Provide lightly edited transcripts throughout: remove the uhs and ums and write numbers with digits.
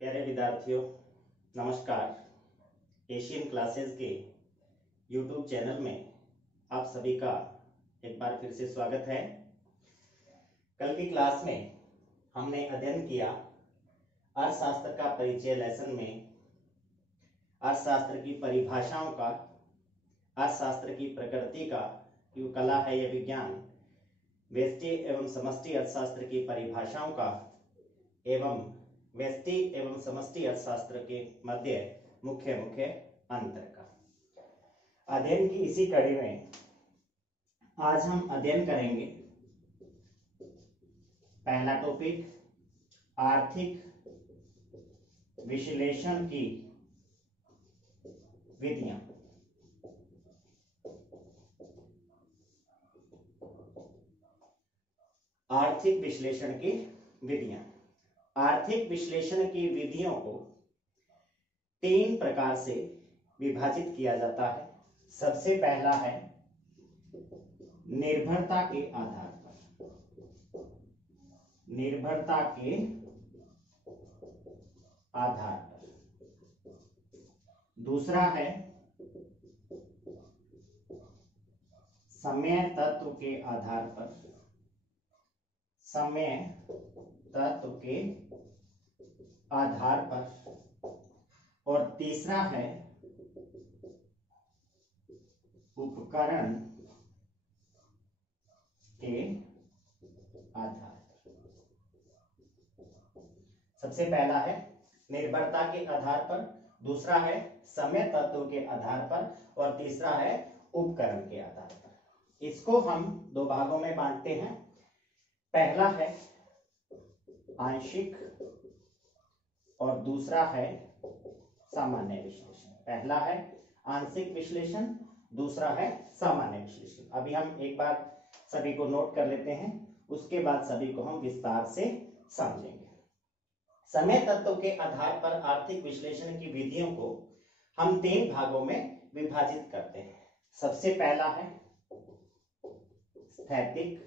प्यारे विद्यार्थियों, नमस्कार। एशियन क्लासेस के YouTube चैनल में आप सभी का एक बार फिर से स्वागत है। कल की क्लास में हमने अध्ययन किया अर्थशास्त्र का परिचय लेसन में अर्थशास्त्र की परिभाषाओं का, अर्थशास्त्र की प्रकृति का, जो कला है यह विज्ञान, व्यष्टि एवं समष्टि अर्थशास्त्र की परिभाषाओं का एवं व्यष्टि एवं समष्टि अर्थशास्त्र के मध्य मुख्य अंतर का अध्ययन की इसी कड़ी में आज हम अध्ययन करेंगे पहला टॉपिक, आर्थिक विश्लेषण की विधियां। आर्थिक विश्लेषण की विधियां। आर्थिक विश्लेषण की विधियों को 3 प्रकार से विभाजित किया जाता है। सबसे पहला है निर्भरता के आधार पर। निर्भरता के आधार पर। दूसरा है समय तत्व के आधार पर। समय तत्व के आधार पर। और तीसरा है उपकरण के आधार पर। सबसे पहला है निर्भरता के आधार पर, दूसरा है समय तत्व के आधार पर और तीसरा है उपकरण के आधार पर। इसको हम 2 भागों में बांटते हैं। पहला है आंशिक और दूसरा है सामान्य विश्लेषण। पहला है आंशिक विश्लेषण, दूसरा है सामान्य विश्लेषण। अभी हम एक बार सभी को नोट कर लेते हैं, उसके बाद सभी को हम विस्तार से समझेंगे। समय तत्व के आधार पर आर्थिक विश्लेषण की विधियों को हम 3 भागों में विभाजित करते हैं। सबसे पहला है स्थैतिक,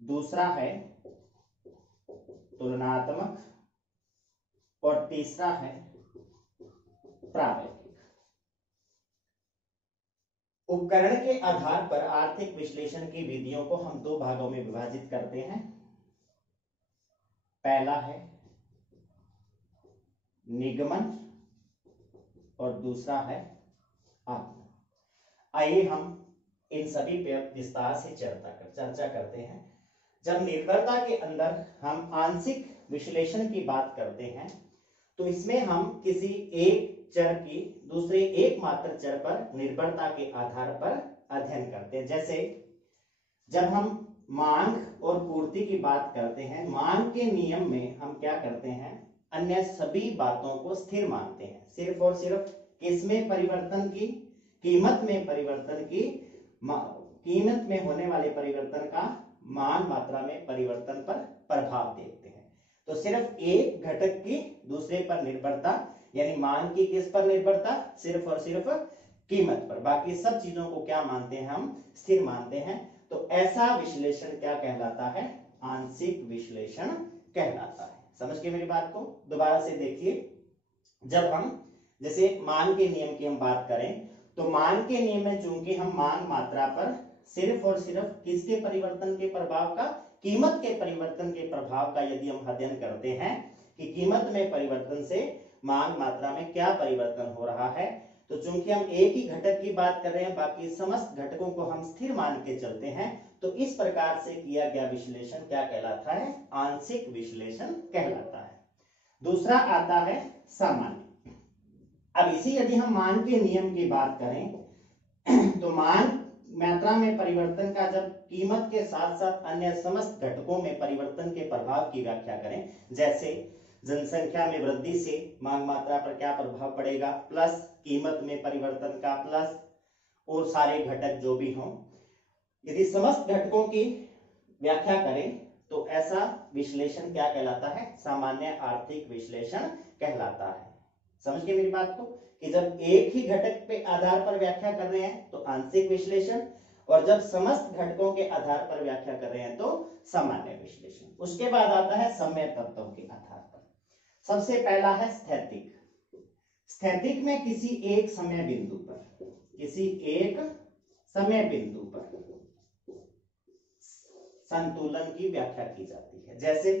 दूसरा है तुलनात्मक और तीसरा है प्रावैधिक। उपकरण के आधार पर आर्थिक विश्लेषण की विधियों को हम 2 भागों में विभाजित करते हैं। पहला है निगमन और दूसरा है आकलन। आइए हम इन सभी पे विस्तार से चर्चा करते हैं। जब निर्भरता के अंदर हम आंशिक विश्लेषण की बात करते हैं तो इसमें हम किसी एक चर की दूसरे एकमात्र चर पर निर्भरता के आधार पर अध्ययन करते हैं। जैसे जब हम मांग और पूर्ति की बात करते हैं, मांग के नियम में हम क्या करते हैं, अन्य सभी बातों को स्थिर मानते हैं। सिर्फ और सिर्फ किसमें परिवर्तन की, कीमत में परिवर्तन की, कीमत में होने वाले परिवर्तन का मांग मात्रा में परिवर्तन पर प्रभाव देखते हैं। तो सिर्फ एक घटक की दूसरे पर निर्भरता, यानी मांग की किस पर निर्भरता, सिर्फ और सिर्फ कीमत पर। बाकी सब चीजों को क्या मानते हैं, हम स्थिर मानते हैं। तो ऐसा विश्लेषण क्या कहलाता है, आंशिक विश्लेषण कहलाता है। समझ के मेरी बात को दोबारा से देखिए। जब हम जैसे मांग के नियम की हम बात करें तो मांग के नियम में चूंकि हम मांग मात्रा पर सिर्फ और सिर्फ किसके परिवर्तन के प्रभाव का, कीमत के परिवर्तन के प्रभाव का यदि हम अध्ययन करते हैं कि कीमत में परिवर्तन से मांग मात्रा में क्या परिवर्तन हो रहा है, तो चूंकि हम एक ही घटक की बात कर रहे हैं, बाकी समस्त घटकों को हम स्थिर मान के चलते हैं, तो इस प्रकार से किया गया विश्लेषण क्या कहलाता है, आंशिक विश्लेषण कहलाता है। दूसरा आता है सामान्य। अब इसी यदि हम मांग के नियम की बात करें तो मांग मात्रा में परिवर्तन का जब कीमत के साथ साथ अन्य समस्त घटकों में परिवर्तन के प्रभाव की व्याख्या करें, जैसे जनसंख्या में वृद्धि से मांग मात्रा पर क्या प्रभाव पड़ेगा, प्लस कीमत में परिवर्तन का प्लस और सारे घटक जो भी हों, यदि समस्त घटकों की व्याख्या करें तो ऐसा विश्लेषण क्या कहलाता है, सामान्य आर्थिक विश्लेषण कहलाता है। समझ गए मेरी बात को कि जब एक ही घटक पे आधार पर व्याख्या कर रहे हैं तो आंशिक विश्लेषण, और जब समस्त घटकों के आधार पर व्याख्या कर रहे हैं तो सामान्य विश्लेषण। उसके बाद आता है समय तत्व के आधार पर। सबसे पहला है स्थैतिक। स्थैतिक में किसी एक समय बिंदु पर संतुलन की व्याख्या की जाती है। जैसे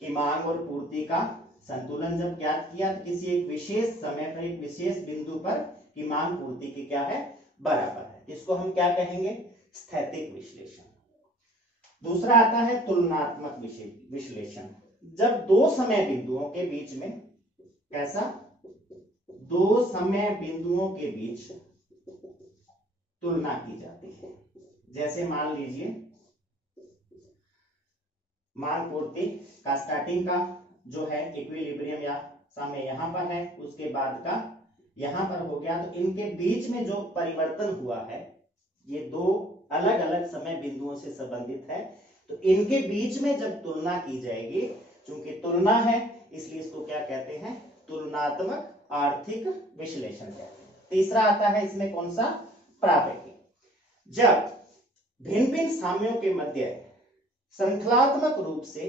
कि मांग और पूर्ति का संतुलन जब ज्ञात किया तो किसी एक विशेष समय पर एक विशेष बिंदु पर की मांग पूर्ति की क्या है, बराबर है। इसको हम क्या कहेंगे, स्थैतिक विश्लेषण। दूसरा आता है तुलनात्मक विश्लेषण। जब दो समय बिंदुओं के बीच में, कैसा, दो समय बिंदुओं के बीच तुलना की जाती है। जैसे मान लीजिए मांग पूर्ति का स्टार्टिंग का जो है इक्विलिब्रियम या समय यहां पर है, उसके बाद का यहां पर हो गया, तो इनके बीच में जो परिवर्तन हुआ है, ये दो अलग अलग समय बिंदुओं से संबंधित है, तो इनके बीच में जब तुलना की जाएगी, चूंकि तुलना है इसलिए इसको क्या कहते हैं, तुलनात्मक आर्थिक विश्लेषण कहते हैं। तीसरा आता है इसमें कौन सा, प्रावेगिक। जब भिन्न भिन्न साम्यों के मध्य श्रृंखलात्मक रूप से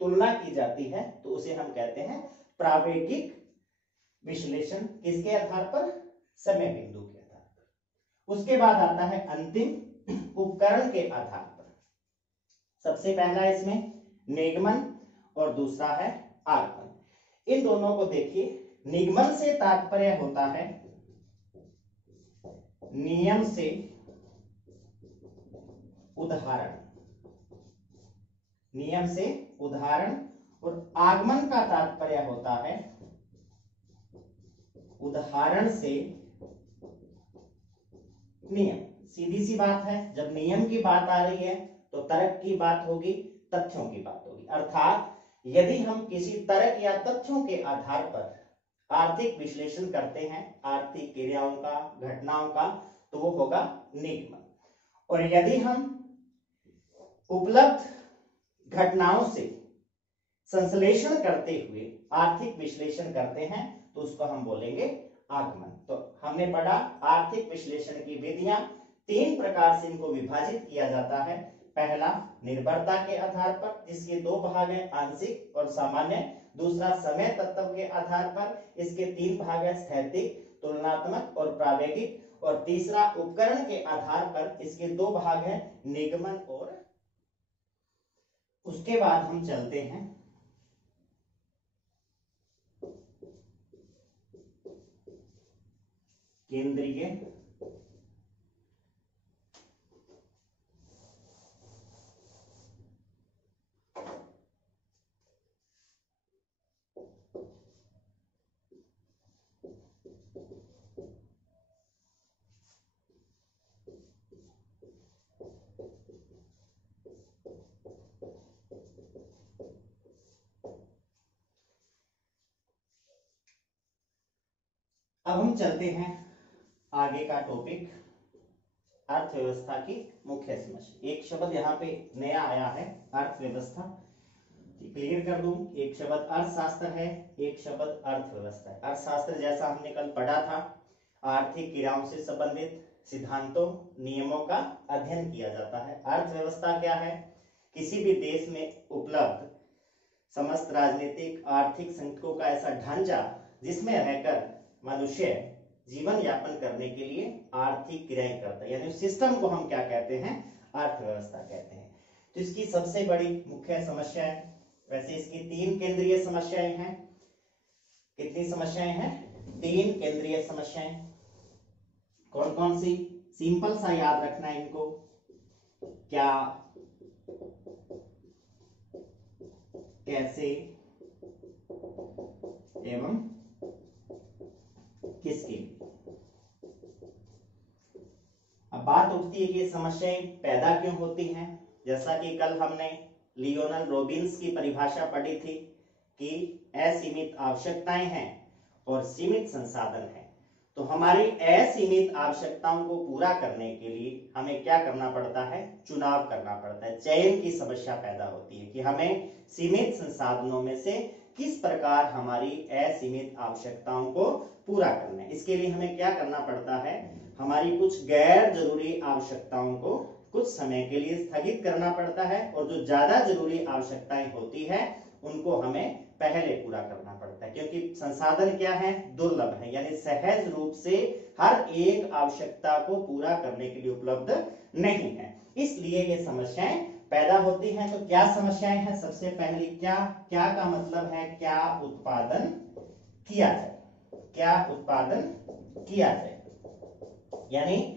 तुलना की जाती है तो उसे हम कहते हैं प्रावेगिक विश्लेषण। किसके आधार पर, समय बिंदु के आधार पर। उसके बाद आता है अंतिम उपकरण के आधार पर। सबसे पहला इसमें निगमन और दूसरा है आगमन। इन दोनों को देखिए, निगमन से तात्पर्य होता है नियम से उदाहरण, नियम से उदाहरण, और आगमन का तात्पर्य होता है उदाहरण से नियम। सीधी सी बात है, जब नियम की बात आ रही है तो तर्क की बात होगी, तथ्यों की बात होगी। अर्थात यदि हम किसी तर्क या तथ्यों के आधार पर आर्थिक विश्लेषण करते हैं, आर्थिक क्रियाओं का, घटनाओं का, तो वो होगा निगमन। और यदि हम उपलब्ध घटनाओं से संश्लेषण करते हुए आर्थिक विश्लेषण करते हैं तो उसको हम बोलेंगे आगमन। तो हमने पढ़ा आर्थिक विश्लेषण की विधियां, तीन प्रकार से इनको विभाजित किया जाता है। पहला निर्भरता के आधार पर, जिसके दो भाग हैं, आंशिक और सामान्य। दूसरा समय तत्व के आधार पर, इसके तीन भाग हैं, स्थैतिक, तुलनात्मक और प्रावेगिक। और तीसरा उपकरण के आधार पर, इसके दो भाग हैं, निगमन और। उसके बाद हम चलते हैं केंद्रीय अब हम चलते हैं आगे का टॉपिक, अर्थव्यवस्था की मुख्य समस्या। एक शब्द यहाँ पे नया आया है, अर्थव्यवस्था। क्लियर कर दूं, एक शब्द अर्थशास्त्र है, एक शब्द अर्थव्यवस्था है। अर्थशास्त्र जैसा हमने कल पढ़ा था, आर्थिक क्रियाओं से संबंधित सिद्धांतों, नियमों का अध्ययन किया जाता है। अर्थव्यवस्था क्या है, किसी भी देश में उपलब्ध समस्त राजनीतिक आर्थिक संकटों का ऐसा ढांचा जिसमें रहकर मनुष्य जीवन यापन करने के लिए आर्थिक क्रियाएं करता है, यानी उस सिस्टम को हम क्या कहते हैं, अर्थव्यवस्था कहते हैं। तो इसकी सबसे बड़ी मुख्य समस्या है, वैसे इसकी तीन केंद्रीय समस्याएं हैं। कितनी समस्याएं हैं, तीन केंद्रीय समस्याएं। कौन कौन सी, सिंपल सा याद रखना है इनको, क्या, कैसे एवं किसके। अब बात उठती है कि समस्याएं पैदा क्यों होती हैं। जैसा कि कल हमने लियोनल रॉबिन्स की परिभाषा पढ़ी थी कि असीमित आवश्यकताएं हैं और सीमित संसाधन हैं। तो हमारी असीमित आवश्यकताओं को पूरा करने के लिए हमें क्या करना पड़ता है, चुनाव करना पड़ता है। चयन की समस्या पैदा होती है कि हमें सीमित संसाधनों में से किस प्रकार हमारी असीमित आवश्यकताओं को पूरा करना है। इसके लिए हमें क्या करना पड़ता है, हमारी कुछ गैर जरूरी आवश्यकताओं को कुछ समय के लिए स्थगित करना पड़ता है और जो ज्यादा जरूरी आवश्यकताएं होती है उनको हमें पहले पूरा करना पड़ता है, क्योंकि संसाधन क्या है, दुर्लभ है, यानी सहज रूप से हर एक आवश्यकता को पूरा करने के लिए उपलब्ध नहीं है। इसलिए ये समस्याएं पैदा होती हैं। तो क्या समस्याएं हैं, सबसे पहली क्या, क्या का मतलब है क्या उत्पादन किया जाए, क्या उत्पादन किया जाए, यानी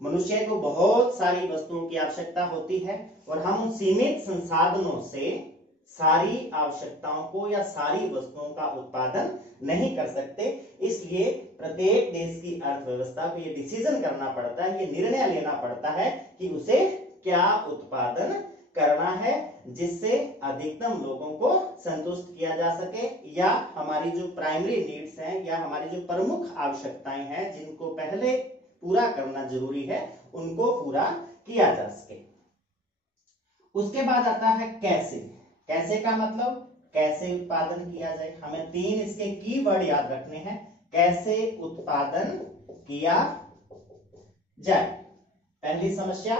मनुष्य को बहुत सारी वस्तुओं की आवश्यकता होती है और हम सीमित संसाधनों से सारी आवश्यकताओं को या सारी वस्तुओं का उत्पादन नहीं कर सकते। इसलिए प्रत्येक देश की अर्थव्यवस्था को यह डिसीजन करना पड़ता है, ये निर्णय लेना पड़ता है कि उसे क्या उत्पादन करना है जिससे अधिकतम लोगों को संतुष्ट किया जा सके, या हमारी जो प्राइमरी नीड्स हैं या हमारी जो प्रमुख आवश्यकताएं हैं जिनको पहले पूरा करना जरूरी है उनको पूरा किया जा सके। उसके बाद आता है कैसे। कैसे का मतलब कैसे उत्पादन किया जाए। हमें तीन इसके कीवर्ड याद रखने हैं। कैसे उत्पादन किया जाए, पहली समस्या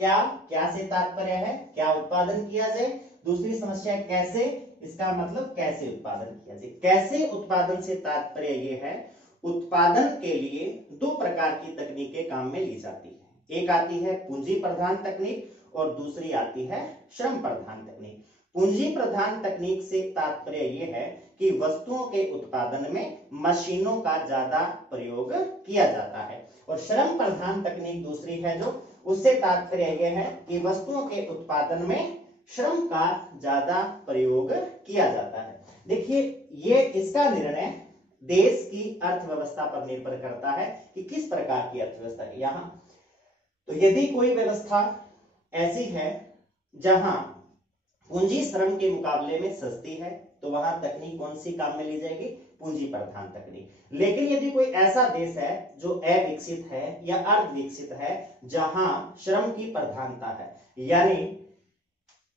क्या, क्या से तात्पर्य है क्या उत्पादन किया जाए। दूसरी समस्या कैसे, इसका मतलब कैसे उत्पादन किया जाए। कैसे उत्पादन से तात्पर्य यह है उत्पादन के लिए दो प्रकार की तकनीकें काम में ली जाती है। एक आती है पूंजी प्रधान तकनीक और दूसरी आती है श्रम प्रधान तकनीक। पूंजी प्रधान तकनीक से तात्पर्य यह है कि वस्तुओं के उत्पादन में मशीनों का ज्यादा प्रयोग किया जाता है, और श्रम प्रधान तकनीक दूसरी है जो उससे तात्पर्य यह है कि वस्तुओं के उत्पादन में श्रम का ज्यादा प्रयोग किया जाता है। देखिए ये इसका निर्णय देश की अर्थव्यवस्था पर निर्भर करता है कि किस प्रकार की अर्थव्यवस्था है। यहां तो यदि कोई व्यवस्था ऐसी है जहां पूंजी श्रम के मुकाबले में सस्ती है तो वहां तकनीक कौन सी काम में ली जाएगी, पूंजी प्रधान तकनीक। लेकिन यदि कोई ऐसा देश है जो अविकसित है या अर्ध विकसित है जहां श्रम की प्रधानता है यानी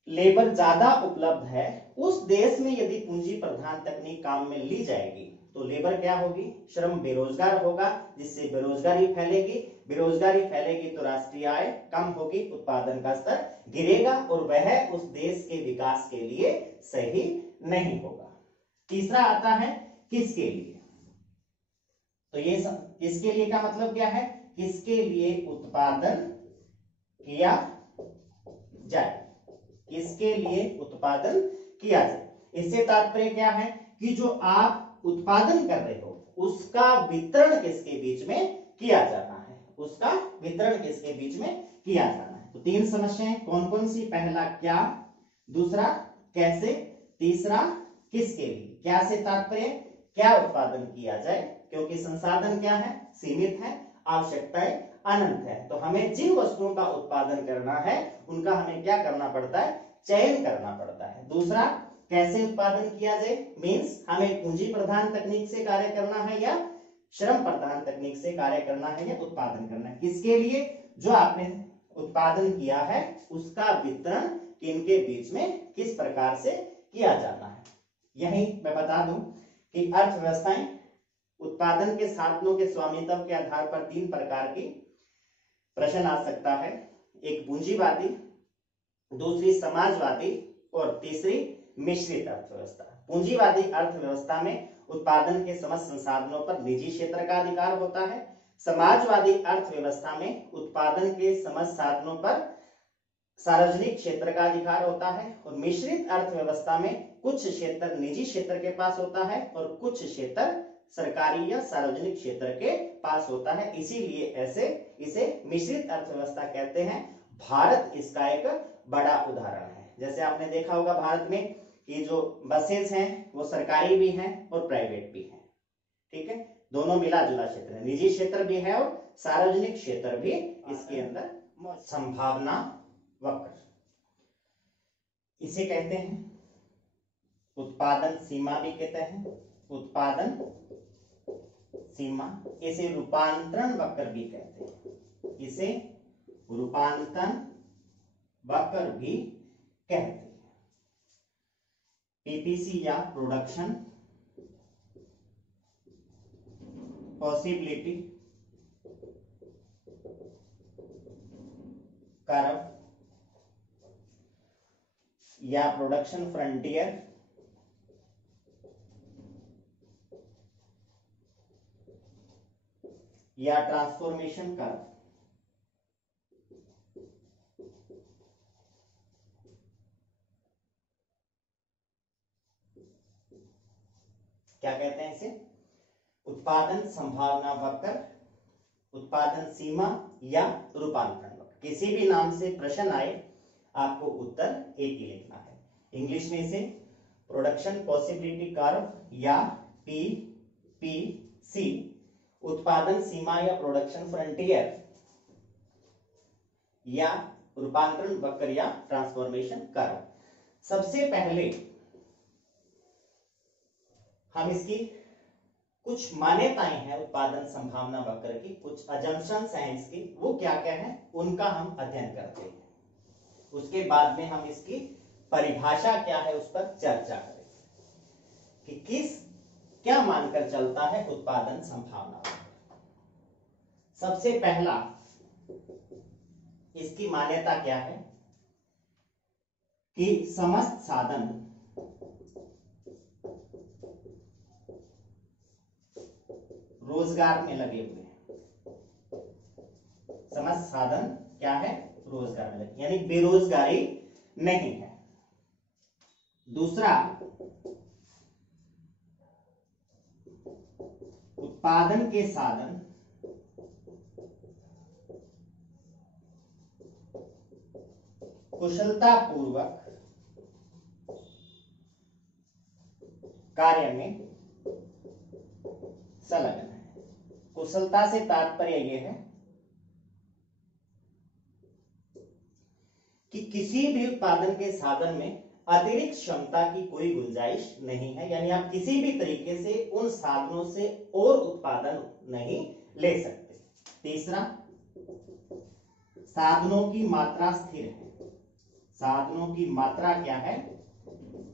लेबर ज्यादा उपलब्ध है, उस देश में यदि पूंजी प्रधान तकनीक काम में ली जाएगी तो लेबर क्या होगी, श्रम बेरोजगार होगा, जिससे बेरोजगारी फैलेगी। बेरोजगारी फैलेगी तो राष्ट्रीय आय कम होगी, उत्पादन का स्तर गिरेगा और वह उस देश के विकास के लिए सही नहीं होगा। तीसरा आता है किसके लिए। तो ये किसके लिए का मतलब क्या है, किसके लिए उत्पादन किया जाए, किसके लिए उत्पादन किया जाए। इससे तात्पर्य क्या है कि जो आप उत्पादन कर रहे हो उसका वितरण किसके बीच में किया जाना है, उसका वितरण किसके बीच में किया जाना है। तो तीन समस्याएं कौन कौन सी, पहला क्या, दूसरा कैसे, तीसरा किसके लिए। क्या से तात्पर्य क्या उत्पादन किया जाए, क्योंकि संसाधन क्या है, सीमित है, आवश्यकताएं अनंत है, तो हमें जिन वस्तुओं का उत्पादन करना है उनका हमें क्या करना पड़ता है, चयन करना पड़ता है। दूसरा कैसे उत्पादन किया जाए, मींस हमें पूंजी प्रधान तकनीक से कार्य करना है या श्रम प्रधान तकनीक से कार्य करना है या उत्पादन करना है। किसके लिए, जो आपने उत्पादन किया है उसका वितरण किनके बीच में किस प्रकार से किया जाना है। यही मैं बता दूं कि अर्थव्यवस्थाएं उत्पादन के साधनों के स्वामित्व के आधार पर तीन प्रकार की प्रश्न आ सकता है। एक पूंजीवादी, दूसरी समाजवादी और तीसरी मिश्रित अर्थव्यवस्था। पूंजीवादी अर्थव्यवस्था में उत्पादन के समस्त संसाधनों पर निजी क्षेत्र का अधिकार होता है। समाजवादी अर्थव्यवस्था में उत्पादन के समस्त साधनों पर सार्वजनिक क्षेत्र का अधिकार होता है, और मिश्रित अर्थव्यवस्था में कुछ क्षेत्र निजी क्षेत्र के पास होता है और कुछ क्षेत्र सरकारी या सार्वजनिक क्षेत्र के पास होता है। इसीलिए ऐसे इसे मिश्रित अर्थव्यवस्था कहते हैं। भारत इसका एक बड़ा उदाहरण है। जैसे आपने देखा होगा भारत में कि जो बसेस हैं वो सरकारी भी हैं और प्राइवेट भी हैं, ठीक है, दोनों मिला जुला क्षेत्र है, निजी क्षेत्र भी है और सार्वजनिक क्षेत्र भी इसके अंदर। संभावना वक्र इसे कहते हैं, उत्पादन सीमा भी कहते हैं, उत्पादन सीमा, इसे रूपांतरण वक्र भी कहते हैं, इसे रूपांतरण वक्र भी कहते हैं। पीपीसी या प्रोडक्शन पॉसिबिलिटी कर्व या प्रोडक्शन फ्रंटियर या ट्रांसफॉर्मेशन कर्व। क्या कहते हैं इसे? उत्पादन संभावना वक्र, उत्पादन सीमा या रूपांतरण वक्र। किसी भी नाम से प्रश्न आए आपको उत्तर एक ही लिखना है। इंग्लिश में इसे प्रोडक्शन पॉसिबिलिटी कर्व या पीपीसी, उत्पादन सीमा या प्रोडक्शन फ्रंटियर या रूपांतरण वक्र या ट्रांसफॉर्मेशन कर्व। सबसे पहले हम इसकी कुछ मान्यताएं हैं उत्पादन संभावना वक्र की, कुछ अजम्पशंस हैं इसकी, वो क्या क्या है उनका हम अध्ययन करते हैं। उसके बाद में हम इसकी परिभाषा क्या है उस पर चर्चा करेंगे कि क्या मानकर चलता है उत्पादन संभावना वक्र। सबसे पहला इसकी मान्यता क्या है कि समस्त साधन रोजगार में लगे हुए हैं। समस्त साधन क्या है? रोजगार में लगे, यानी बेरोजगारी नहीं है। दूसरा, उत्पादन के साधन कुशलता पूर्वक कार्य में संलग्न है। कुशलता से तात्पर्य यह है कि किसी भी उत्पादन के साधन में अतिरिक्त क्षमता की कोई गुंजाइश नहीं है, यानी आप किसी भी तरीके से उन साधनों से और उत्पादन नहीं ले सकते। तीसरा, साधनों की मात्रा स्थिर है। साधनों की मात्रा क्या है?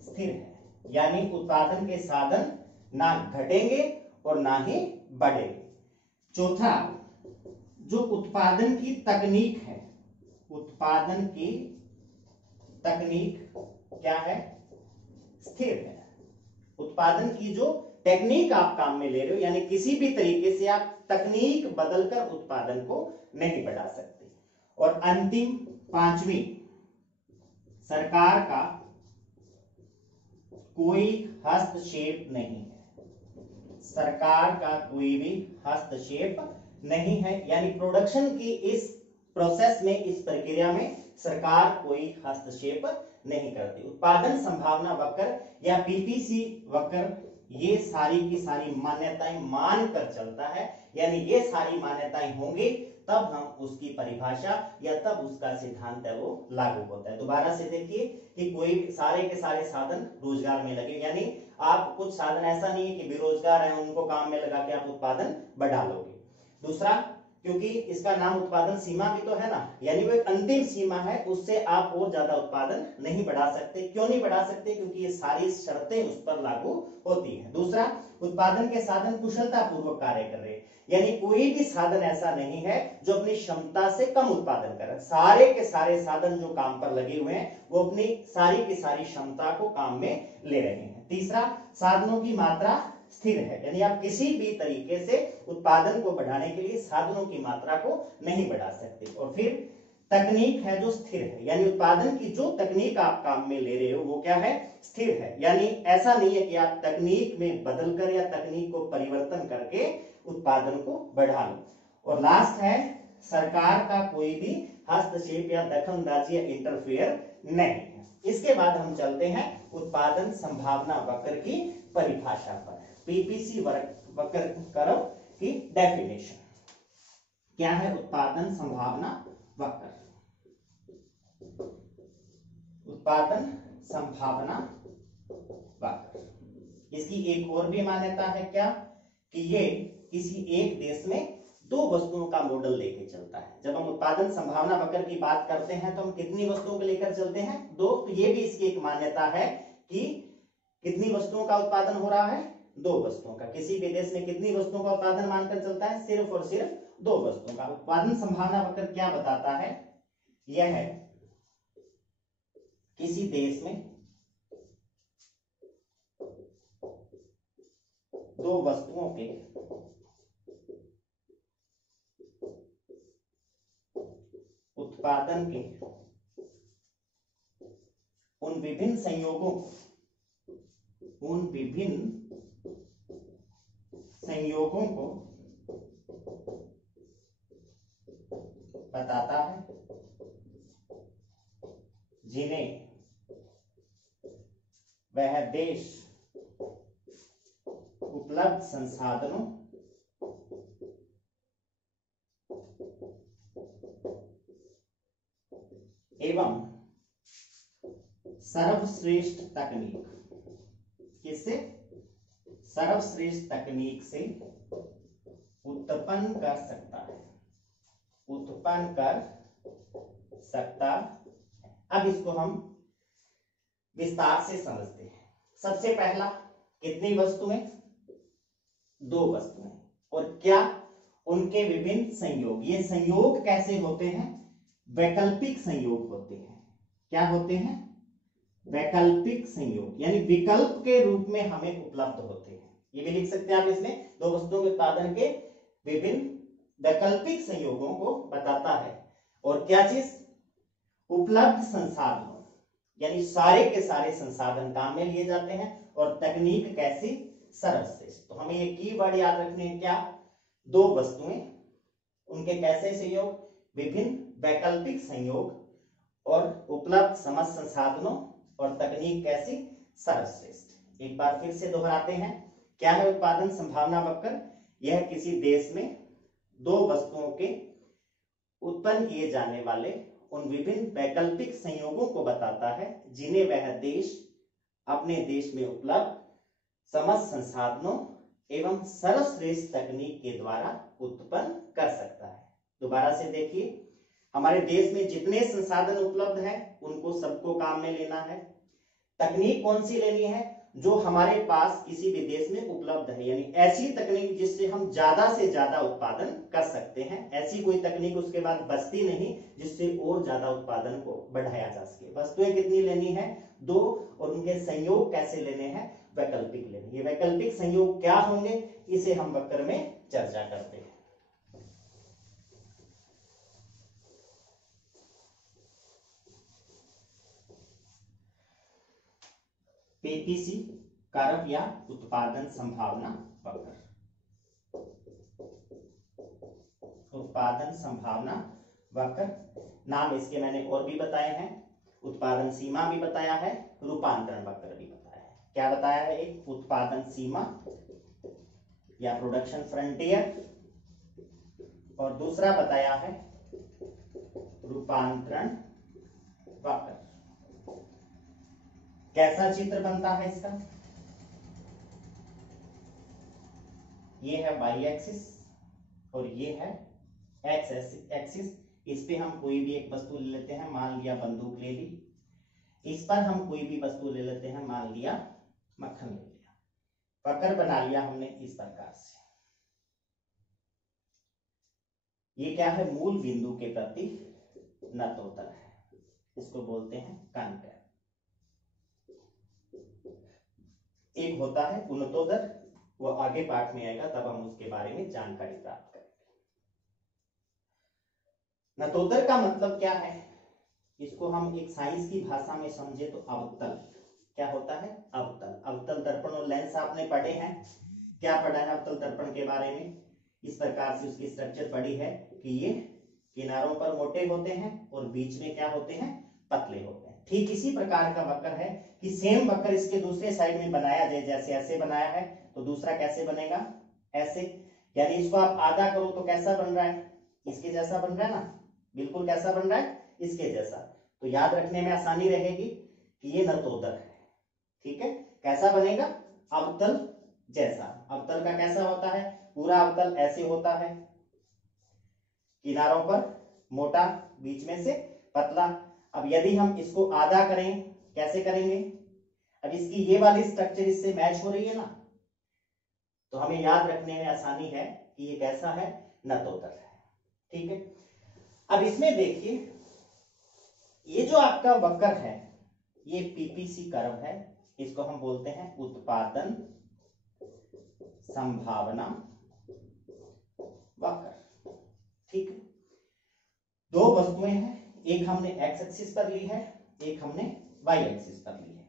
स्थिर है, यानी उत्पादन के साधन ना घटेंगे और ना ही बढ़ेंगे। चौथा, जो उत्पादन की तकनीक है, उत्पादन की तकनीक क्या है? स्थिर है। उत्पादन की जो टेक्निक आप काम में ले रहे हो, यानी किसी भी तरीके से आप तकनीक बदलकर उत्पादन को नहीं बढ़ा सकते। और अंतिम पांचवी, सरकार का कोई हस्तक्षेप नहीं है। सरकार का कोई भी हस्तक्षेप नहीं है, यानी प्रोडक्शन की इस प्रोसेस में, इस प्रक्रिया में सरकार कोई हस्तक्षेप नहीं करती। उत्पादन संभावना वक्र या पीपीसी वक्र ये सारी की सारी मान्यताएं मानकर चलता है, यानी ये सारी मान्यताएं होंगी तब हम उसकी परिभाषा या तब उसका सिद्धांत है वो लागू होता है। दोबारा से देखिए कि कोई सारे के सारे साधन रोजगार में लगे, यानी आप कुछ साधन ऐसा नहीं है कि बेरोजगार हैं उनको काम में लगा के आप उत्पादन बढ़ा लोगे। दूसरा, क्योंकि इसका नाम उत्पादन सीमा भी तो है ना, यानी वो एक अंतिम सीमा है, उससे आप और ज्यादा उत्पादन नहीं बढ़ा सकते। क्यों नहीं बढ़ा सकते? क्योंकि ये सारी शर्तें उस पर लागू होती है। दूसरा, उत्पादन के साधन कुशलता पूर्वक कार्य कर रहे हैं, यानी कोई भी साधन ऐसा नहीं है जो अपनी क्षमता से कम उत्पादन कर रहा है। सारे के सारे साधन जो काम पर लगे हुए हैं वो अपनी सारी की सारी क्षमता को काम में ले रहे हैं। तीसरा, साधनों की मात्रा स्थिर है, यानी आप किसी भी तरीके से उत्पादन को बढ़ाने के लिए साधनों की मात्रा को नहीं बढ़ा सकते। और फिर तकनीक है जो स्थिर है, यानी उत्पादन की जो तकनीक आप काम में ले रहे हो वो क्या है? स्थिर है, यानी ऐसा नहीं है कि आप तकनीक में बदलकर या तकनीक को परिवर्तन करके उत्पादन को बढ़ा लो। और लास्ट है, सरकार का कोई भी हस्तक्षेप या दखलंदाजी या इंटरफेयर नहीं है। इसके बाद हम चलते हैं उत्पादन संभावना वक्र की परिभाषा पर। पीपीसी वक्र कर्व की डेफिनेशन क्या है? उत्पादन संभावना वक्र, उत्पादन संभावना वक्र, इसकी एक और भी मान्यता है क्या कि ये किसी एक देश में दो वस्तुओं का मॉडल लेके चलता है। जब हम उत्पादन संभावना वक्र की बात करते हैं तो हम कितनी वस्तुओं को लेकर चलते हैं? दो। तो ये भी इसकी एक मान्यता है कि कितनी वस्तुओं का उत्पादन हो रहा है? दो वस्तुओं का। किसी भी देश में कितनी वस्तुओं का उत्पादन मानकर चलता है? सिर्फ और सिर्फ दो वस्तुओं का। उत्पादन संभावना वक्र क्या बताता है? यह है किसी देश में दो वस्तुओं के उत्पादन के उन विभिन्न संयोगों को बताता है जिन्हें वह देश उपलब्ध संसाधनों एवं सर्वश्रेष्ठ तकनीक किससे सर्वश्रेष्ठ तकनीक से उत्पन्न कर सकता। अब इसको हम विस्तार से समझते हैं। सबसे पहला, कितनी वस्तुएं? दो वस्तुएं। और क्या उनके विभिन्न संयोग। ये संयोग कैसे होते हैं? वैकल्पिक संयोग होते हैं। क्या होते हैं? वैकल्पिक संयोग, यानी विकल्प के रूप में हमें उपलब्ध होते हैं। ये भी लिख सकते हैं आप इसमें, दो वस्तुओं के उत्पादन के विभिन्न वैकल्पिक संयोगों को बताता है। और क्या चीज? उपलब्ध संसाधनों, यानी सारे के सारे संसाधन काम में लिए जाते हैं। और तकनीक कैसी? सर्वश्रेष्ठ। तो हमें ये कीवर्ड याद रखने हैं। क्या? दो वस्तुएं, उनके कैसे संयोग? विभिन्न वैकल्पिक संयोग और उपलब्ध समस्त संसाधनों और तकनीक कैसी? सर्वश्रेष्ठ। एक बार फिर से दोहराते हैं। क्या है उत्पादन संभावना वक्र? यह किसी देश में दो वस्तुओं के उत्पन्न किए जाने वाले उन विभिन्न वैकल्पिक संयोगों को बताता है जिन्हें वह देश अपने देश में उपलब्ध समस्त संसाधनों एवं सर्वश्रेष्ठ तकनीक के द्वारा उत्पन्न कर सकता है। दोबारा से देखिए, हमारे देश में जितने संसाधन उपलब्ध है उनको सबको काम में लेना है। तकनीक कौन सी लेनी है? जो हमारे पास किसी भी देश में उपलब्ध है, यानी ऐसी तकनीक जिससे हम ज्यादा से ज्यादा उत्पादन कर सकते हैं। ऐसी कोई तकनीक उसके बाद बचती नहीं जिससे और ज्यादा उत्पादन को बढ़ाया जा सके। वस्तुएं कितनी लेनी है? दो। और उनके संयोग कैसे लेने हैं? वैकल्पिक लेने। ये वैकल्पिक संयोग क्या होंगे, इसे हम वक्र में चर्चा करते हैं। पीपीसी कारक या उत्पादन संभावना वक्र। उत्पादन संभावना वक्र, नाम इसके मैंने और भी बताए हैं। उत्पादन सीमा भी बताया है, रूपांतरण वक्र भी बताया है। क्या बताया है? एक उत्पादन सीमा या प्रोडक्शन फ्रंटियर, और दूसरा बताया है रूपांतरण वक्र। कैसा चित्र बनता है इसका? ये है वाई एक्सिस और ये है एक्स एक्सिस। इस पे हम कोई भी एक वस्तु ले लेते हैं, मान लिया बंदूक ले ली। इस पर हम कोई भी वस्तु ले लेते हैं, मान लिया मक्खन ले लिया। वक्र बना लिया हमने इस प्रकार से। ये क्या है? मूल बिंदु के प्रति नतोदर है, इसको बोलते हैं कॉन्केव। एक होता है उन्नतोदर, वो आगे पाठ में आएगा, तब हम उसके बारे में जानकारी प्राप्त करेंगे। नतोदर का मतलब क्या है? इसको हम एक साइंस की भाषा में समझे तो अवतल। क्या होता है? अवतल। अवतल दर्पण और लेंस आपने पढ़े हैं। क्या पढ़ा है अवतल दर्पण के बारे में? इस प्रकार से उसकी स्ट्रक्चर पढ़ी है कि ये किनारों पर मोटे होते हैं और बीच में क्या होते हैं? पतले होते हैं। ठीक इसी प्रकार का वक्र है कि सेम वक्र इसके दूसरे साइड में बनाया जाए। जैसे ऐसे बनाया है तो दूसरा कैसे बनेगा? ऐसे। यानी इसको आप आधा करो तो कैसा बन रहा है? इसके जैसा बन रहा है ना? बिल्कुल कैसा बन रहा है? इसके जैसा। तो याद रखने में आसानी रहेगी कि ये नतोदर है। ठीक है, कैसा बनेगा? अवतल जैसा। अवतल का कैसा होता है? पूरा अवतल ऐसे होता है, किनारों पर मोटा, बीच में से पतला। अब यदि हम इसको आधा करें, कैसे करेंगे? अब इसकी ये वाली स्ट्रक्चर इससे मैच हो रही है ना, तो हमें याद रखने में आसानी है कि ये कैसा है? नतोदर है। ठीक है, अब इसमें देखिए ये जो आपका वक्र है ये पीपीसी कर्व है, इसको हम बोलते हैं उत्पादन संभावना वक्र। ठीक है, दो वस्तुएं हैं, एक हमने एक्स एक्सिस पर ली है, एक हमने वाई एक्सिस पर ली है।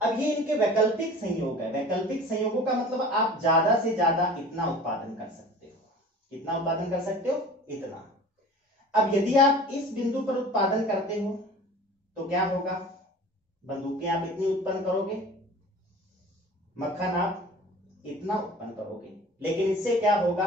अब ये इनके वैकल्पिक संयोग है। वैकल्पिक संयोगों का मतलब आप ज्यादा से ज्यादा इतना उत्पादन कर सकते हो। कितना उत्पादन कर सकते हो? इतना। अब यदि आप इस बिंदु पर उत्पादन करते हो तो क्या होगा? बंदूकें आप इतनी उत्पन्न करोगे, मक्खन आप इतना उत्पन्न करोगे, लेकिन इससे क्या होगा?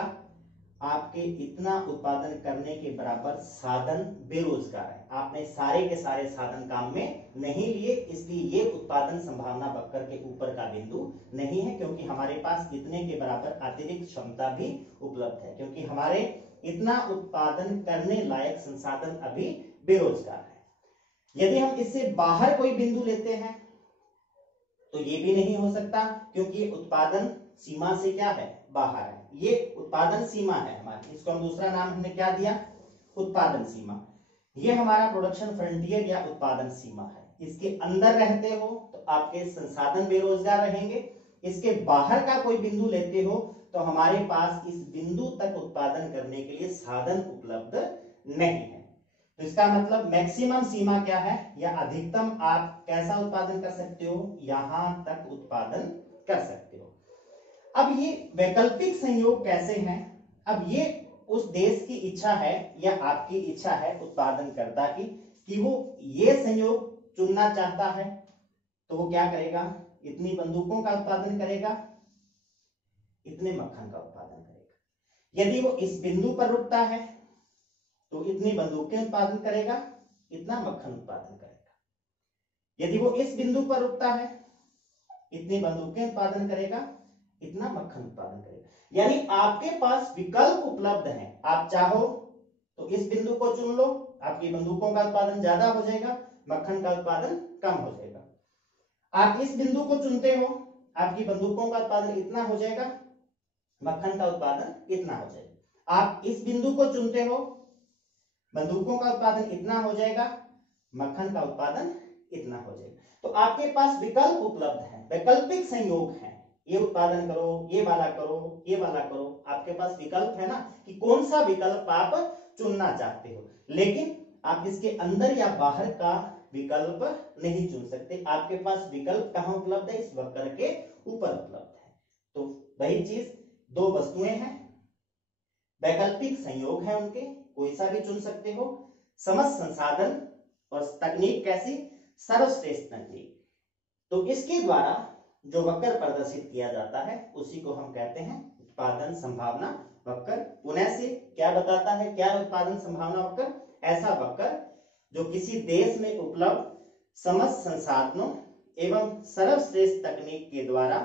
आपके इतना उत्पादन करने के बराबर साधन बेरोजगार है। आपने सारे के सारे साधन काम में नहीं लिए, इसलिए ये उत्पादन संभावना वक्र के ऊपर का बिंदु नहीं है, क्योंकि हमारे पास इतने के बराबर अतिरिक्त क्षमता भी उपलब्ध है, क्योंकि हमारे इतना उत्पादन करने लायक संसाधन अभी बेरोजगार है। यदि हम इससे बाहर कोई बिंदु लेते हैं तो ये भी नहीं हो सकता, क्योंकि उत्पादन सीमा से क्या है? बाहर है। ये उत्पादन सीमा है हमारी, इसको हम दूसरा नाम हमने क्या दिया? उत्पादन सीमा। ये हमारा प्रोडक्शन फ्रंटियर या उत्पादन सीमा है। इसके अंदर रहते हो तो आपके संसाधन बेरोजगार रहेंगे, इसके बाहर का कोई बिंदु लेते हो तो हमारे पास इस बिंदु तक उत्पादन करने के लिए साधन उपलब्ध नहीं है। तो इसका मतलब मैक्सिमम सीमा क्या है, या अधिकतम आप कैसा उत्पादन कर सकते हो? यहां तक उत्पादन कर सकते हो। अब ये वैकल्पिक संयोग कैसे हैं? अब ये उस देश की इच्छा है या आपकी इच्छा है उत्पादनकर्ता की कि वो ये संयोग चुनना चाहता है, तो वो क्या करेगा? इतनी बंदूकों का उत्पादन करेगा, इतने मक्खन का उत्पादन करेगा। यदि वो इस बिंदु पर रुकता है तो इतनी बंदूकें उत्पादन करेगा, इतना मक्खन उत्पादन करेगा। यदि वो इस बिंदु पर रुकता है, इतनी बंदूकें उत्पादन करेगा, इतना मक्खन उत्पादन करेगा। यानी आपके पास विकल्प उपलब्ध है। आप चाहो तो इस बिंदु को चुन लो, आपकी बंदूकों का उत्पादन ज्यादा हो जाएगा, मक्खन का उत्पादन कम हो जाएगा। आप इस बिंदु को चुनते हो, आपकी बंदूकों का उत्पादन इतना हो जाएगा, मक्खन का उत्पादन इतना हो जाएगा। आप इस बिंदु को चुनते हो, बंदूकों का उत्पादन इतना हो जाएगा, मक्खन का उत्पादन इतना हो जाएगा। तो आपके पास विकल्प उपलब्ध है, वैकल्पिक संयोग है। ये उत्पादन करो, ये वाला करो, ये वाला करो, आपके पास विकल्प है ना कि कौन सा विकल्प आप चुनना चाहते हो, लेकिन आप इसके अंदर या बाहर का विकल्प नहीं चुन सकते। आपके पास विकल्प कहां उपलब्ध है? इस वक्र के ऊपर उपलब्ध है। तो वही चीज, दो वस्तुएं हैं, वैकल्पिक संयोग है उनके, कोई सा भी चुन सकते हो। समस्त संसाधन और तकनीक कैसी? सर्वश्रेष्ठ तकनीक। तो इसके द्वारा जो वक्र प्रदर्शित किया जाता है उसी को हम कहते हैं उत्पादन संभावना वक्र। पुनः से क्या बताता है? क्या उत्पादन संभावना वक्र? ऐसा वक्र जो किसी देश में उपलब्ध समस्त संसाधनों एवं सर्वश्रेष्ठ तकनीक के द्वारा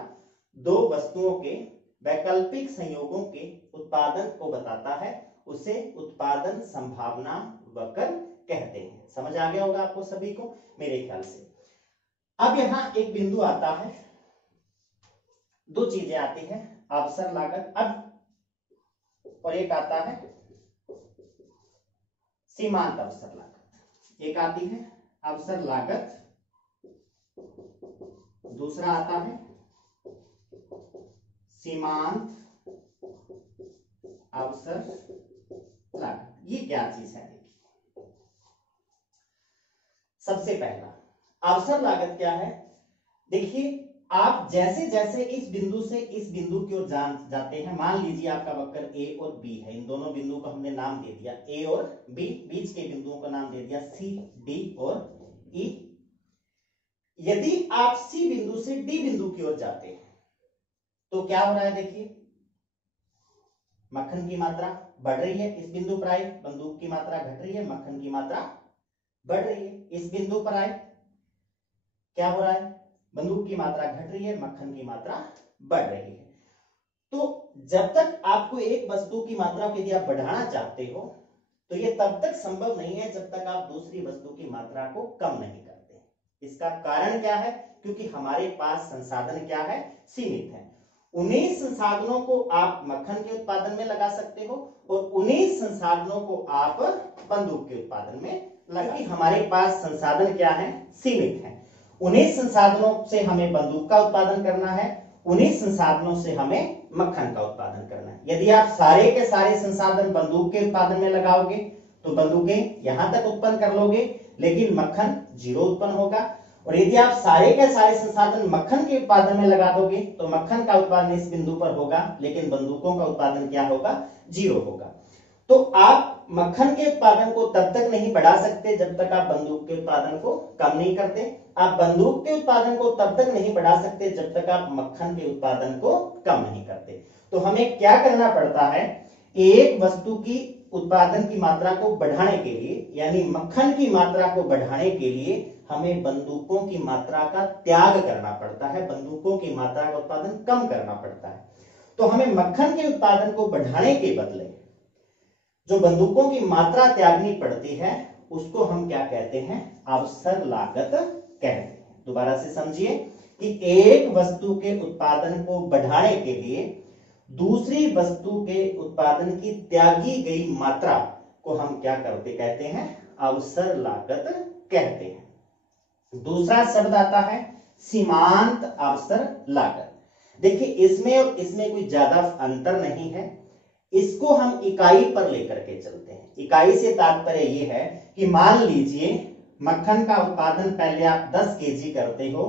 दो वस्तुओं के वैकल्पिक संयोगों के उत्पादन को बताता है, उसे उत्पादन संभावना वक्र कहते हैं। समझ आ गया होगा आपको सभी को मेरे ख्याल से। अब यहां एक बिंदु आता है, दो चीजें आती हैं, अवसर लागत अब और एक आता है सीमांत अवसर लागत। एक आती है अवसर लागत, दूसरा आता है सीमांत अवसर लागत। ये क्या चीज है? देखिए, सबसे पहला अवसर लागत क्या है? देखिए, आप जैसे जैसे इस बिंदु से इस बिंदु की ओर जाते हैं, मान लीजिए आपका वक्र ए और बी है, इन दोनों बिंदुओं को हमने नाम दे दिया ए और बी, बीच के बिंदुओं का नाम दे दिया सी, डी और ई। यदि आप सी बिंदु से डी बिंदु की ओर जाते हैं तो क्या हो रहा है? देखिए, मक्खन की मात्रा बढ़ रही है, इस बिंदु पर आए बंदूक की मात्रा घट रही है, मक्खन की मात्रा बढ़ रही है। इस बिंदु पर आए क्या हो रहा है? बंदूक की मात्रा घट रही है, मक्खन की मात्रा बढ़ रही है। तो जब तक आपको एक वस्तु की मात्रा को यदि आप बढ़ाना चाहते हो तो यह तब तक संभव नहीं है जब तक आप दूसरी वस्तु की मात्रा को कम नहीं करते। इसका कारण क्या है? क्योंकि हमारे पास संसाधन क्या है? सीमित है। उन्हीं संसाधनों को आप मक्खन के उत्पादन में लगा सकते हो और उन्हीं संसाधनों को आप बंदूक के उत्पादन में क्योंकि हमारे पास संसाधन क्या है, सीमित है। उन्हीं संसाधनों से हमें बंदूक का उत्पादन करना है, उन्हीं संसाधनों से हमें मक्खन का उत्पादन करना है। यदि आप सारे के सारे संसाधन बंदूक के उत्पादन में लगाओगे तो बंदूकें यहां तक उत्पन्न कर लोगे, लेकिन मक्खन जीरो उत्पन्न होगा। और यदि आप सारे के सारे संसाधन मक्खन के उत्पादन में लगा दोगे तो मक्खन का उत्पादन इस बिंदु पर होगा, लेकिन बंदूकों का उत्पादन क्या होगा, जीरो होगा। तो आप मक्खन के उत्पादन को तब तक नहीं बढ़ा सकते जब तक आप बंदूक के उत्पादन को कम नहीं करते। आप बंदूक के उत्पादन को तब तक नहीं बढ़ा सकते जब तक आप मक्खन के उत्पादन को कम नहीं करते। तो हमें क्या करना पड़ता है, एक वस्तु की उत्पादन की मात्रा को बढ़ाने के लिए, यानी मक्खन की मात्रा को बढ़ाने के लिए हमें बंदूकों की मात्रा का त्याग करना पड़ता है, बंदूकों की मात्रा का उत्पादन कम करना पड़ता है। तो हमें मक्खन के उत्पादन को बढ़ाने के बदले जो बंदूकों की मात्रा त्यागनी पड़ती है उसको हम क्या कहते हैं, अवसर लागत कहते हैं। दोबारा से समझिए कि एक वस्तु के उत्पादन को बढ़ाने के लिए दूसरी वस्तु के उत्पादन की त्यागी गई मात्रा को हम क्या करते कहते हैं, अवसर लागत कहते हैं। दूसरा शब्द आता है सीमांत अवसर लागत। देखिए इसमें और इसमें कोई ज्यादा अंतर नहीं है, इसको हम इकाई पर लेकर के चलते हैं। इकाई से तात्पर्य यह है कि मान लीजिए मक्खन का उत्पादन पहले आप 10 केजी करते हो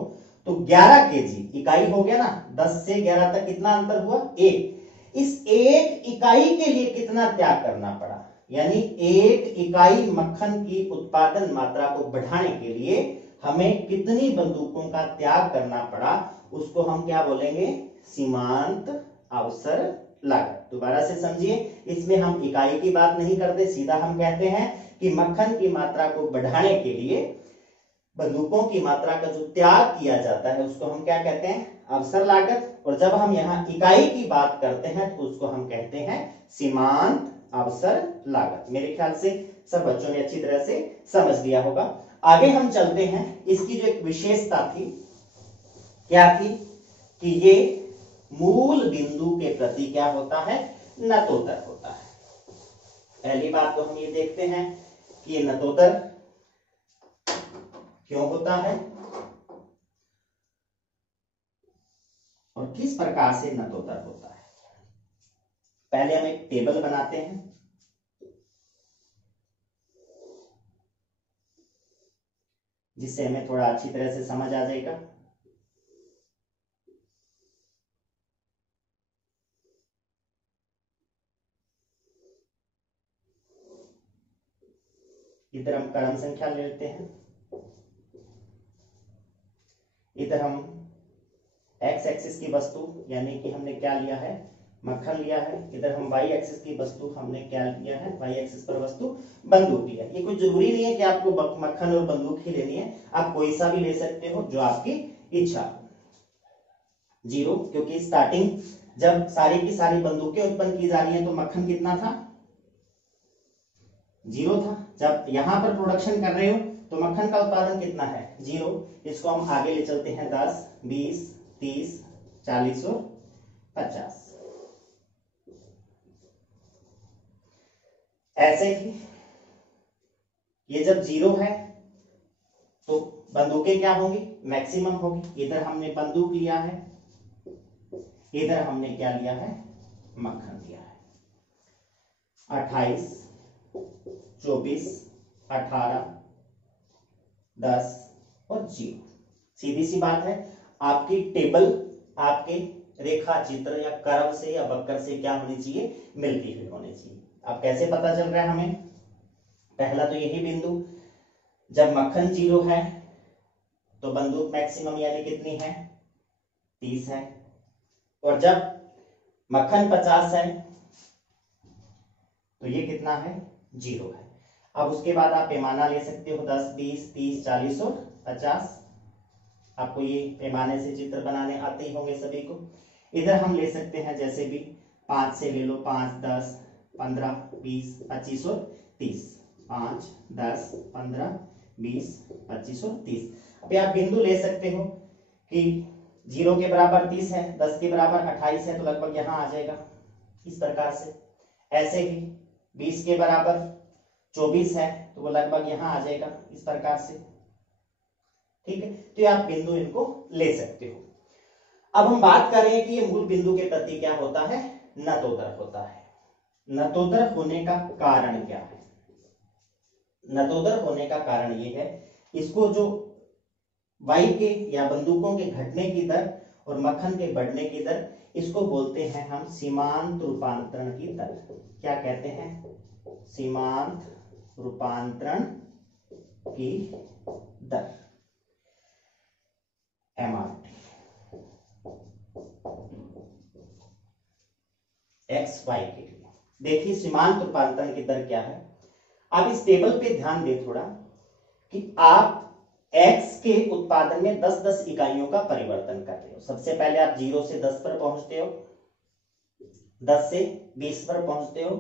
तो 11 केजी इकाई हो गया ना, 10 से 11 तक कितना अंतर हुआ, 1। इस एक इकाई के लिए कितना त्याग करना पड़ा, यानी एक इकाई मक्खन की उत्पादन मात्रा को बढ़ाने के लिए हमें कितनी बंदूकों का त्याग करना पड़ा, उसको हम क्या बोलेंगे, सीमांत अवसर लागत। दोबारा से समझिए, इसमें हम इकाई की बात नहीं करते, सीधा हम कहते हैं कि मक्खन की मात्रा को बढ़ाने के लिए बंदूकों की मात्रा का जो त्याग किया जाता है उसको हम क्या कहते हैं, अवसर लागत। और जब हम यहाँ इकाई की बात करते हैं तो उसको हम कहते हैं सीमांत अवसर लागत। मेरे ख्याल से सब बच्चों ने अच्छी तरह से समझ लिया होगा। आगे हम चलते हैं। इसकी जो एक विशेषता थी, क्या थी कि ये मूल बिंदु के प्रति क्या होता है, नतोत्तर होता है। पहली बात तो हम ये देखते हैं कि ये नतोत्तर क्यों होता है और किस प्रकार से नतोत्तर होता है। पहले हम एक टेबल बनाते हैं, जिससे हमें थोड़ा अच्छी तरह से समझ आ जाएगा। इधर हम क्रम संख्या ले लेते हैं, इधर हम एक्स एक्सिस की वस्तु यानी कि हमने क्या लिया है, मक्खन लिया है। इधर हम वाई एक्सिस की वस्तु हमने क्या लिया है, वाई एक्सिस पर वस्तु बंदूक लिया है। ये कोई जरूरी नहीं है कि आपको मक्खन और बंदूक ही लेनी है, आप कोई सा भी ले सकते हो जो आपकी इच्छा हो। 0, क्योंकि स्टार्टिंग जब सारी की सारी बंदूकें उत्पन्न की जा रही है तो मक्खन कितना था, 0 था। जब यहां पर प्रोडक्शन कर रहे हो तो मक्खन का उत्पादन कितना है, 0। इसको हम आगे ले चलते हैं, 10, 20, 30, 40 और 50। ऐसे ही ये जब 0 है तो बंदूकें क्या होंगी, मैक्सिमम होगी। इधर हमने बंदूक लिया है, इधर हमने क्या लिया है, मक्खन लिया है। 28, 24, 18, 10 और 0। सीधी सी बात है, आपकी टेबल आपके रेखा चित्र या कर्व से या वक्र से क्या होनी चाहिए, मिलती हुई होनी चाहिए। अब कैसे पता चल रहा है हमें, पहला तो यही बिंदु, जब मक्खन 0 है तो बंदूक मैक्सिमम यानी कितनी है, 30 है। और जब मक्खन 50 है तो ये कितना है, 0 है। अब उसके बाद आप पैमाना ले सकते हो, 10, 20, 30, 40 और 50। आपको ये पैमाने से चित्र बनाने आते ही होंगे सभी को। इधर हम ले सकते हैं जैसे भी 5 से ले लो, 5, 10, 15, 20, 25 और 30। 5, 10, 15, 20, 25 और 30। अभी आप बिंदु ले सकते हो कि 0 के बराबर 30 है, 10 के बराबर 28 है, तो लगभग यहां आ जाएगा इस प्रकार से। ऐसे ही 20 के बराबर 24 है तो वो लगभग यहां आ जाएगा इस प्रकार से। ठीक है, तो ये आप बिंदु इनको ले सकते हो। अब हम बात कर रहे हैं कि ये मूल बिंदु के प्रति क्या होता है, नतोदर होता है। नतोदर होने का कारण क्या है? नतोदर होने का कारण ये है, इसको जो वायु के या बंदूकों के घटने की दर और मक्खन के बढ़ने की दर, इसको बोलते हैं हम सीमांत रूपांतरण की दर। क्या कहते हैं? सीमांत रूपांतरण की दर, MRT, एक्स वाई के लिए। देखिए सीमांत रूपांतरण की दर क्या है। आप इस टेबल पे ध्यान दें थोड़ा कि आप x के उत्पादन में 10-10 इकाइयों का परिवर्तन कर रहे हो। सबसे पहले आप 0 से 10 पर पहुंचते हो, 10 से 20 पर पहुंचते हो,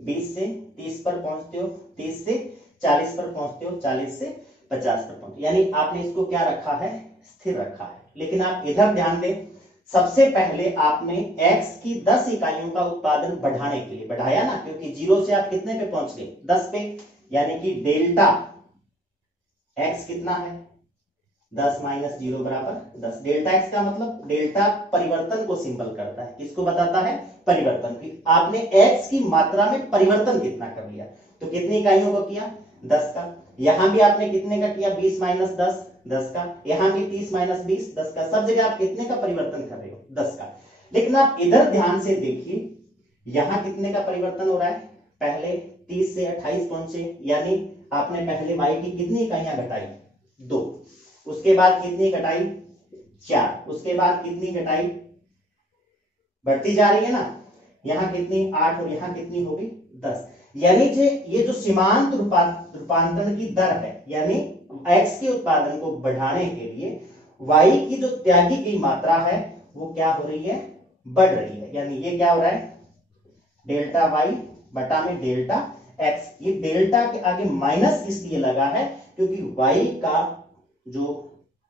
20 से 30 पर पहुंचते हो, 30 से 40 पर पहुंचते हो, 40 से 50 पर पहुंचते हो। यानी आपने इसको क्या रखा है, स्थिर रखा है। लेकिन आप इधर ध्यान दें, सबसे पहले आपने x की 10 इकाइयों का उत्पादन बढ़ाने के लिए बढ़ाया ना, क्योंकि 0 से आप कितने पे पहुंच गए, 10 पे, यानी कि डेल्टा x कितना है, 10 माइनस 0 बराबर 10। डेल्टा x का मतलब, डेल्टा परिवर्तन को सिंबल करता है, किसको बताता है, परिवर्तन की। आपने x की मात्रा में परिवर्तन कितना कर लिया, तो कितनी इकाइयों को किया, 10 का। यहां भी आपने कितने का किया, 20 माइनस 10, 10 का। यहां भी 30 माइनस 20, 10 का। सब जगह आप कितने का परिवर्तन कर रहे हो, 10 का। लेकिन आप इधर ध्यान से देखिए, यहां कितने का परिवर्तन हो रहा है, पहले 30 से 28 पहुंचे, यानी आपने पहले y की कितनी इकाइयां घटाई, 2। उसके बाद कितनी घटाई, 4। उसके बाद कितनी घटाई, बढ़ती जा रही है ना, यहां कितनी, 8, और यहां कितनी होगी, 10। यानी ये जो सीमांत रूपांतरण की दर है, यानी x के उत्पादन को बढ़ाने के लिए y की जो त्यागी की मात्रा है वो क्या हो रही है, बढ़ रही है। यानी ये क्या हो रहा है, डेल्टा y बटा में डेल्टा x। ये डेल्टा के आगे माइनस इसलिए लगा है क्योंकि y का जो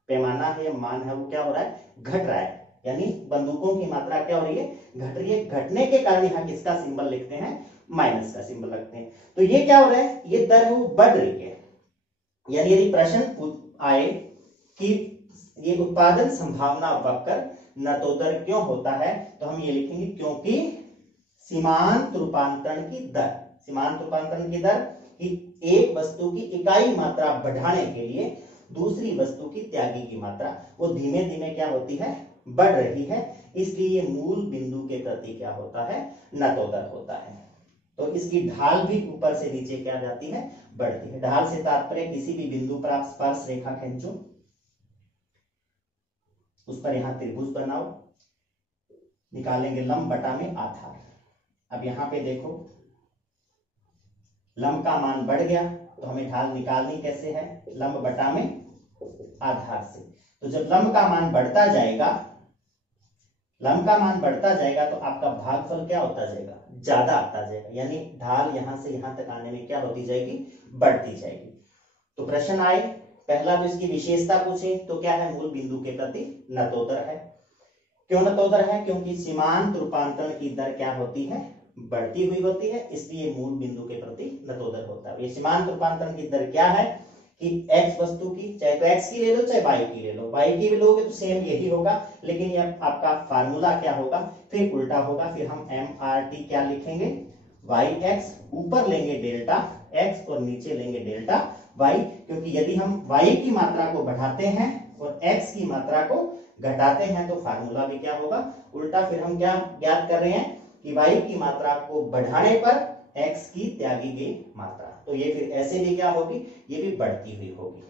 पैमाना है या मान है वो क्या हो रहा है, घट रहा है। यानी बंदूकों की मात्रा क्या हो रही है, घट रही है। घटने के कारण यहां किसका सिंबल लिखते हैं, माइनस का सिंबल रखते हैं। तो ये क्या हो रहा है, ये दर है वो बढ़ रही है। यानी यदि प्रश्न आए कि ये उत्पादन संभावना वक्र नतोदर क्यों होता है, तो हम ये लिखेंगे क्योंकि सीमांत रूपांतरण की दर, सीमांत रूपांतरण की दर कि एक वस्तु की इकाई मात्रा बढ़ाने के लिए दूसरी वस्तु की त्यागी की मात्रा वो धीमे धीमे क्या होती है, बढ़ रही है। इसलिए ये मूल बिंदु के प्रति क्या होता है, नतोदर होता है। तो इसकी ढाल भी ऊपर से नीचे क्या जाती है, बढ़ती है। ढाल से तात्पर्य किसी भी बिंदु पर आप स्पर्श रेखा खींचो, उस पर यहां त्रिभुज बनाओ, निकालेंगे लंब बटा में आधार। अब यहां पे देखो, लंब का मान बढ़ गया तो हमें ढाल निकालनी कैसे है, लंब बटा में आधार से। तो जब लंब का मान बढ़ता जाएगा, लंब का मान बढ़ता जाएगा तो आपका भागफल क्या होता जाएगा, ज्यादा आता जाएगा। यानी ढाल यहां से यहां तक आने में क्या होती जाएगी, बढ़ती जाएगी। तो प्रश्न आए, पहला जो इसकी विशेषता पूछे तो क्या है, मूल बिंदु के प्रति नतोदर है। क्यों नतोदर है, क्योंकि सीमांत रूपांतरण की दर क्या होती है, बढ़ती हुई होती है, इसलिए मूल बिंदु के प्रति नतोदर होता है। ये सीमांत रूपांतरण की दर क्या है कि x वस्तु की, चाहे तो x की ले लो चाहे y की ले लो, y की भी लोगे तो सेम यही होगा, लेकिन ये आपका फार्मूला क्या होगा, फिर उल्टा होगा। फिर हम MRT क्या लिखेंगे, yx, ऊपर लेंगे डेल्टा x और नीचे लेंगे डेल्टा y, क्योंकि यदि हम y की मात्रा को बढ़ाते हैं और x की मात्रा को घटाते हैं तो फार्मूला भी क्या होगा, उल्टा। फिर हम क्या ज्ञात कर रहे हैं कि y की मात्रा को बढ़ाने पर x की त्यागी की मात्रा, तो ये फिर ऐसे भी क्या होगी, ये भी बढ़ती हुई होगी।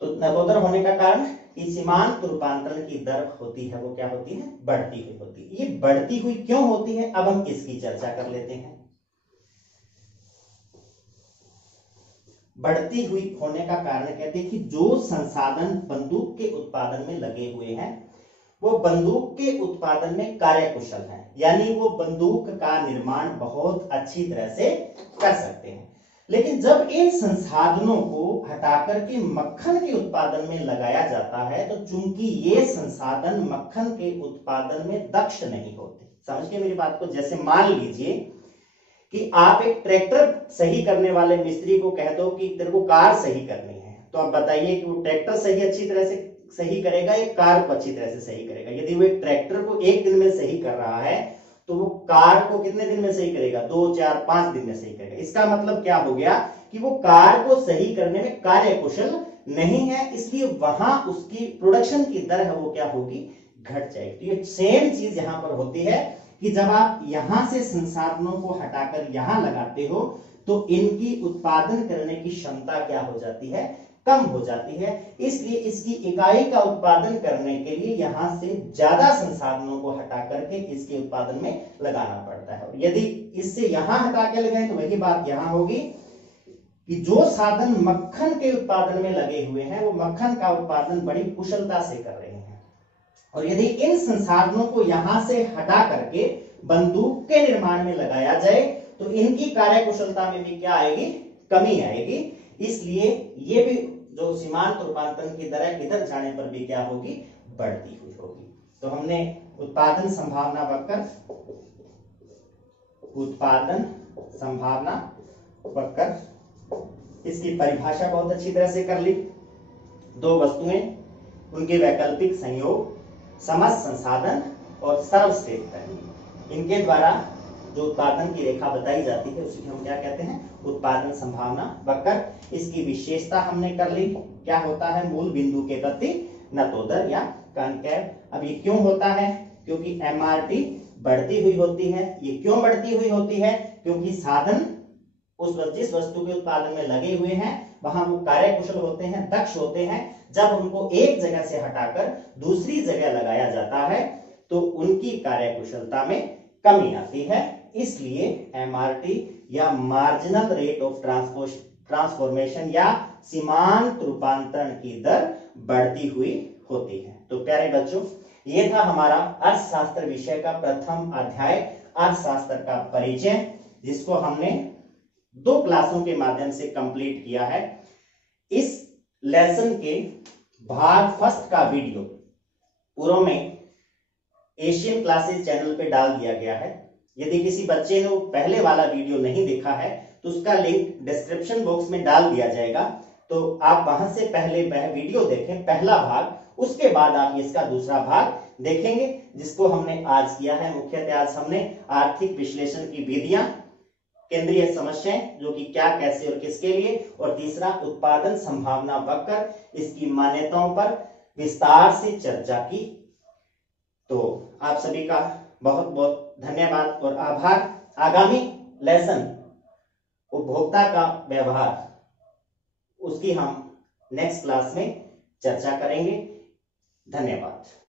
तो नतोदर होने का कारण कि सीमांत रूपांतरण की दर होती है वो क्या होती है, बढ़ती हुई होती है। ये बढ़ती हुई क्यों होती है, अब हम इसकी चर्चा कर लेते हैं। बढ़ती हुई होने का कारण कहते हैं कि जो संसाधन बंदूक के उत्पादन में लगे हुए हैं वो बंदूक के उत्पादन में कार्यकुशल हैं, यानी वो बंदूक का निर्माण बहुत अच्छी तरह से कर सकते हैं। लेकिन जब इन संसाधनों को हटाकर के मक्खन के उत्पादन में लगाया जाता है तो चूंकि ये संसाधन मक्खन के उत्पादन में दक्ष नहीं होते। समझ गए मेरी बात को। जैसे मान लीजिए कि आप एक ट्रैक्टर सही करने वाले मिस्त्री को कह दो कि तेरे को कार सही करनी है, तो आप बताइए कि वो ट्रैक्टर सही अच्छी तरह से सही करेगा या कार को अच्छी तरह से सही करेगा? यदि वो एक ट्रैक्टर को एक दिन में सही कर रहा है तो वो कार को कितने दिन में सही करेगा? 2, 4, 5 दिन में सही करेगा। इसका मतलब क्या हो गया कि वो कार को सही करने में कार्य कुशल नहीं है, इसलिए वहां उसकी प्रोडक्शन की दर है वो क्या होगी? घट जाएगी। तो ये सेम चीज यहां पर होती है कि जब आप यहां से संसाधनों को हटाकर यहां लगाते हो तो इनकी उत्पादन करने की क्षमता क्या हो जाती है? कम हो जाती है। इसलिए इसकी इकाई का उत्पादन करने के लिए यहां से ज्यादा संसाधनों को हटा करके इसके उत्पादन में लगाना पड़ता है। यदि इससे यहां हटा के लगाएं तो वही बात यहां होगी कि जो साधन मक्खन के उत्पादन में लगे हुए हैं वो मक्खन का उत्पादन बड़ी कुशलता से कर रहे हैं, और यदि इन संसाधनों को यहां से हटा करके बंदूक के निर्माण में लगाया जाए तो इनकी कार्य कुशलता में भी क्या आएगी? कमी आएगी। इसलिए ये भी जो सीमांत रूपांतरण की दर है इधर जाने पर भी क्या होगी? बढ़ती हुई होगी। तो हमने उत्पादन संभावना वक्र, उत्पादन संभावना वक्र, इसकी परिभाषा बहुत अच्छी तरह से कर ली। दो वस्तुएं, उनके वैकल्पिक संयोग, समस्त संसाधन और सर्वश्रेष्ठ तकनीक, इनके द्वारा जो उत्पादन की रेखा बताई जाती है उसी हम क्या कहते हैं? उत्पादन संभावना वक्र। इसकी विशेषता हमने कर ली, क्या होता है? मूल बिंदु के प्रति नतोदर या कॉन्केव। अब ये क्यों होता है? क्योंकि एमआरटी बढ़ती हुई होती है। ये क्यों बढ़ती हुई होती है? क्योंकि साधन जिस वस्तु के उत्पादन में लगे हुए हैं वहां वो कार्य कुशल होते हैं, दक्ष होते हैं। जब उनको एक जगह से हटाकर दूसरी जगह लगाया जाता है तो उनकी कार्य कुशलता में कमी आती है। इसलिए एमआरटी या मार्जिनल रेट ऑफ ट्रांसफॉर्मेशन या सीमांत रूपांतरण की दर बढ़ती हुई होती है। तो प्यारे बच्चों, ये था हमारा अर्थशास्त्र विषय का प्रथम अध्याय, अर्थशास्त्र का परिचय, जिसको हमने 2 क्लासों के माध्यम से कंप्लीट किया है। इस लेसन के भाग फर्स्ट का वीडियो पूर्व में एशियन क्लासेस चैनल पे डाल दिया गया है। यदि किसी बच्चे ने पहले वाला वीडियो नहीं देखा है तो उसका लिंक डिस्क्रिप्शन बॉक्स में डाल दिया जाएगा, तो आप वहां से पहले वह वीडियो देखें, पहला भाग, उसके बाद आप इसका दूसरा भाग देखेंगे, जिसको हमने आज किया है। मुख्यतः आज हमने आर्थिक विश्लेषण की विधियां, केंद्रीय समस्याएं जो कि क्या, कैसे और किसके लिए, और तीसरा उत्पादन संभावना वक्र, इसकी मान्यताओं पर विस्तार से चर्चा की। तो आप सभी का बहुत बहुत धन्यवाद और आभार। आगामी लेसन उपभोक्ता का व्यवहार, उसकी हम नेक्स्ट क्लास में चर्चा करेंगे। धन्यवाद।